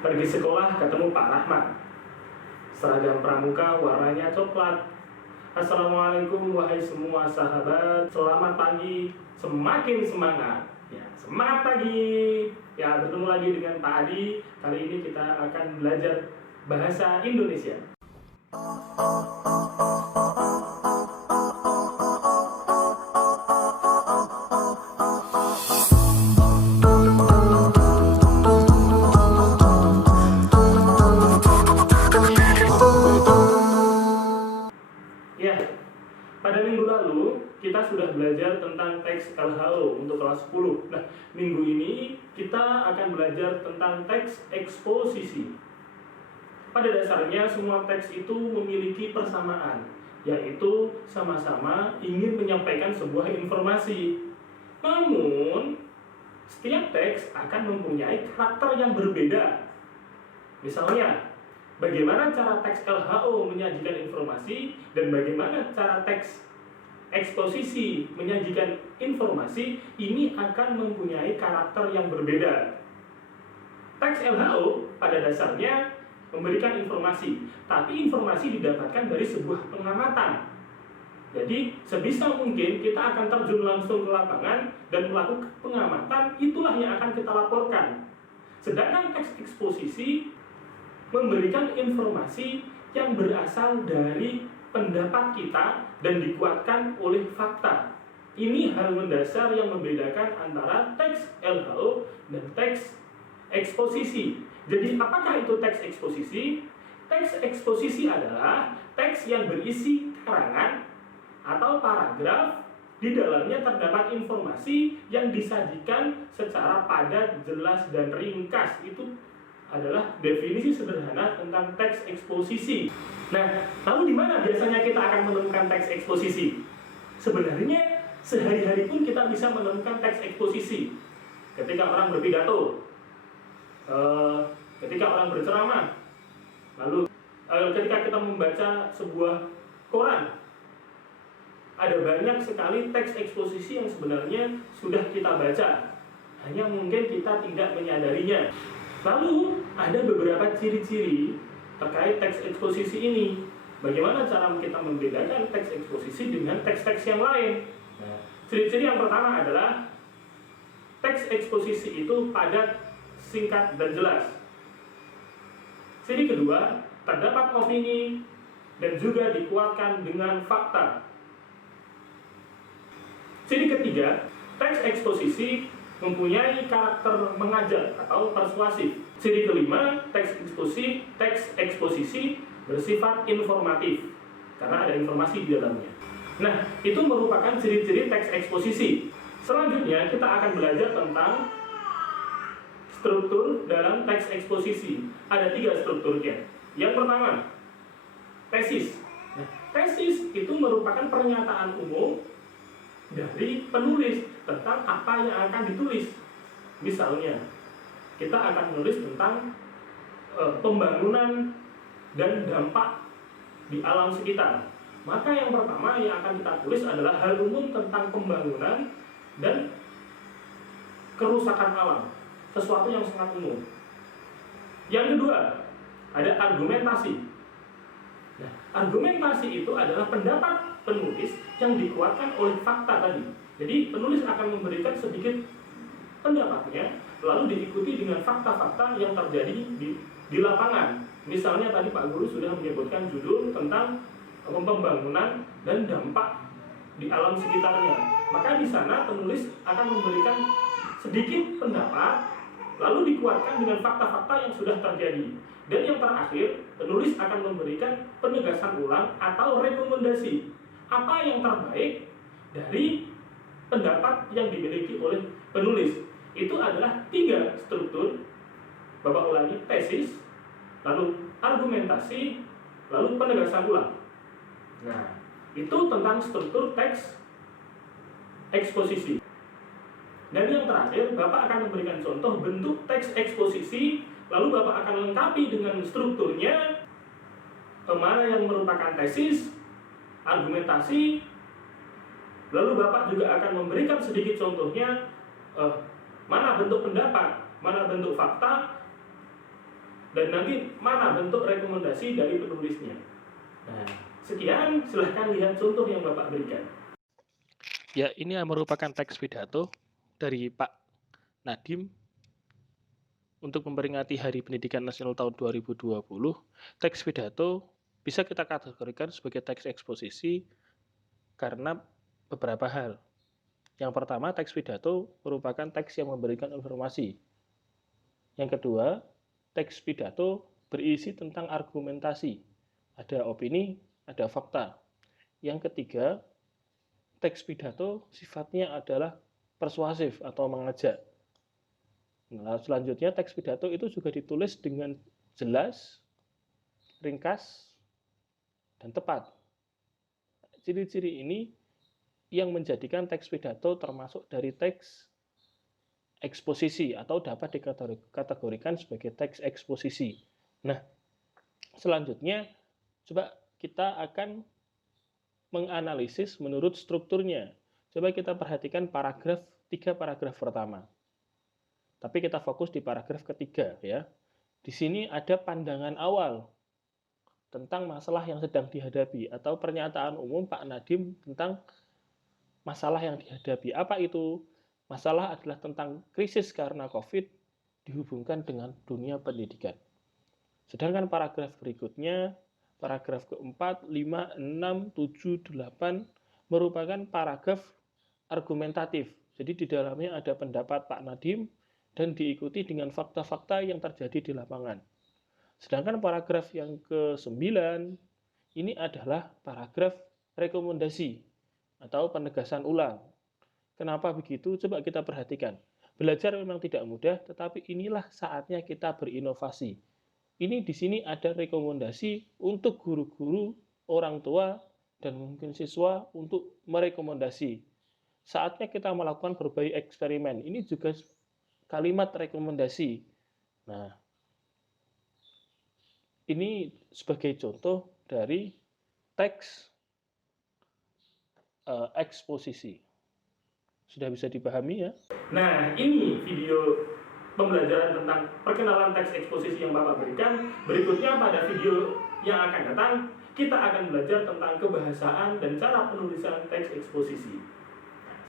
Pergi sekolah ketemu Pak Rahmat. Seragam pramuka warnanya coklat. Assalamualaikum wahai semua sahabat. Selamat pagi. Semakin semangat. Ya, semangat pagi. Ya, bertemu lagi dengan Pak Adi. Kali ini kita akan belajar bahasa Indonesia. Ya, pada minggu lalu kita sudah belajar tentang teks LHO untuk kelas 10. Nah, minggu ini kita akan belajar tentang teks eksposisi. Pada dasarnya semua teks itu memiliki persamaan, yaitu sama-sama ingin menyampaikan sebuah informasi. Namun, setiap teks akan mempunyai karakter yang berbeda. Misalnya, bagaimana cara teks LHO menyajikan informasi dan bagaimana cara teks eksposisi menyajikan informasi ini akan mempunyai karakter yang berbeda. Teks LHO pada dasarnya memberikan informasi, tapi informasi didapatkan dari sebuah pengamatan. Jadi sebisa mungkin kita akan terjun langsung ke lapangan dan melakukan pengamatan, itulah yang akan kita laporkan. Sedangkan teks eksposisi memberikan informasi yang berasal dari pendapat kita dan dikuatkan oleh fakta. Ini hal mendasar yang membedakan antara teks LHO dan teks eksposisi. Jadi apakah itu teks eksposisi? Teks eksposisi adalah teks yang berisi keterangan atau paragraf, di dalamnya terdapat informasi yang disajikan secara padat, jelas, dan ringkas. Itu adalah definisi sederhana tentang teks eksposisi. Nah, lalu di mana biasanya kita akan menemukan teks eksposisi? Sebenarnya sehari-hari pun kita bisa menemukan teks eksposisi. Ketika orang berpidato, ketika orang berceramah, lalu ketika kita membaca sebuah koran, ada banyak sekali teks eksposisi yang sebenarnya sudah kita baca, hanya mungkin kita tidak menyadarinya. Lalu ada beberapa ciri-ciri terkait teks eksposisi ini. Bagaimana cara kita membedakan teks eksposisi dengan teks-teks yang lain? Nah, ciri-ciri yang pertama adalah teks eksposisi itu padat, singkat, dan jelas. Ciri kedua, terdapat opini dan juga dikuatkan dengan fakta. Ciri ketiga, teks eksposisi mempunyai karakter mengajar atau persuasif. Ciri kelima, teks eksposisi bersifat informatif karena ada informasi di dalamnya. Nah, itu merupakan ciri-ciri teks eksposisi. Selanjutnya kita akan belajar tentang struktur dalam teks eksposisi. Ada 3 strukturnya. Yang pertama, tesis. Nah, tesis itu merupakan pernyataan umum dari penulis tentang apa yang akan ditulis. Misalnya, kita akan menulis tentang pembangunan dan dampak di alam sekitar. Maka yang pertama yang akan kita tulis adalah hal umum tentang pembangunan dan kerusakan alam, sesuatu yang sangat umum. Yang kedua, ada argumentasi. Nah, argumentasi itu adalah pendapat penulis yang dikuatkan oleh fakta tadi. Jadi penulis akan memberikan sedikit pendapatnya, lalu diikuti dengan fakta-fakta yang terjadi di lapangan. Misalnya tadi Pak Guru sudah menyebutkan judul tentang pembangunan dan dampak di alam sekitarnya. Maka di sana penulis akan memberikan sedikit pendapat, lalu dikuatkan dengan fakta-fakta yang sudah terjadi. Dan yang terakhir, penulis akan memberikan penegasan ulang atau rekomendasi. Apa yang terbaik dari pendapat yang dimiliki oleh penulis. Itu adalah 3 struktur. Bapak ulangi, tesis, lalu argumentasi, lalu penegasan ulang. Nah, itu tentang struktur teks eksposisi. Dan yang terakhir, Bapak akan memberikan contoh bentuk teks eksposisi, lalu Bapak akan lengkapi dengan strukturnya, mana yang merupakan tesis, argumentasi, lalu Bapak juga akan memberikan sedikit contohnya, mana bentuk pendapat, mana bentuk fakta, dan nanti mana bentuk rekomendasi dari penulisnya. Nah, sekian, silahkan lihat contoh yang Bapak berikan. Ya, ini merupakan teks pidato dari Pak Nadiem untuk memperingati Hari Pendidikan Nasional tahun 2020. Teks pidato bisa kita kategorikan sebagai teks eksposisi karena beberapa hal. Yang pertama, teks pidato merupakan teks yang memberikan informasi. Yang kedua, teks pidato berisi tentang argumentasi. Ada opini, ada fakta. Yang ketiga, teks pidato sifatnya adalah persuasif atau mengajak. Nah, selanjutnya teks pidato itu juga ditulis dengan jelas, ringkas, dan tepat. Ciri-ciri ini yang menjadikan teks pidato termasuk dari teks eksposisi atau dapat dikategorikan sebagai teks eksposisi. Nah, selanjutnya coba kita akan menganalisis menurut strukturnya. Coba kita perhatikan tiga paragraf pertama. Tapi kita fokus di paragraf ketiga ya. Di sini ada pandangan awal tentang masalah yang sedang dihadapi atau pernyataan umum Pak Nadiem tentang masalah yang dihadapi. Apa itu? Masalah adalah tentang krisis karena COVID dihubungkan dengan dunia pendidikan. Sedangkan paragraf berikutnya, paragraf keempat, 5, 6, 7, 8 merupakan paragraf argumentatif. Jadi di dalamnya ada pendapat Pak Nadiem dan diikuti dengan fakta-fakta yang terjadi di lapangan. Sedangkan paragraf yang ke-9 ini adalah paragraf rekomendasi atau penegasan ulang. Kenapa begitu? Coba kita perhatikan. Belajar memang tidak mudah, tetapi inilah saatnya kita berinovasi. Ini di sini ada rekomendasi untuk guru-guru, orang tua, dan mungkin siswa untuk merekomendasi. Saatnya kita melakukan berbagai eksperimen. Ini juga kalimat rekomendasi. Nah, ini sebagai contoh dari teks eksposisi. Sudah bisa dipahami ya? Nah, ini video pembelajaran tentang perkenalan teks eksposisi yang Bapak berikan. Berikutnya pada video yang akan datang, kita akan belajar tentang kebahasaan dan cara penulisan teks eksposisi.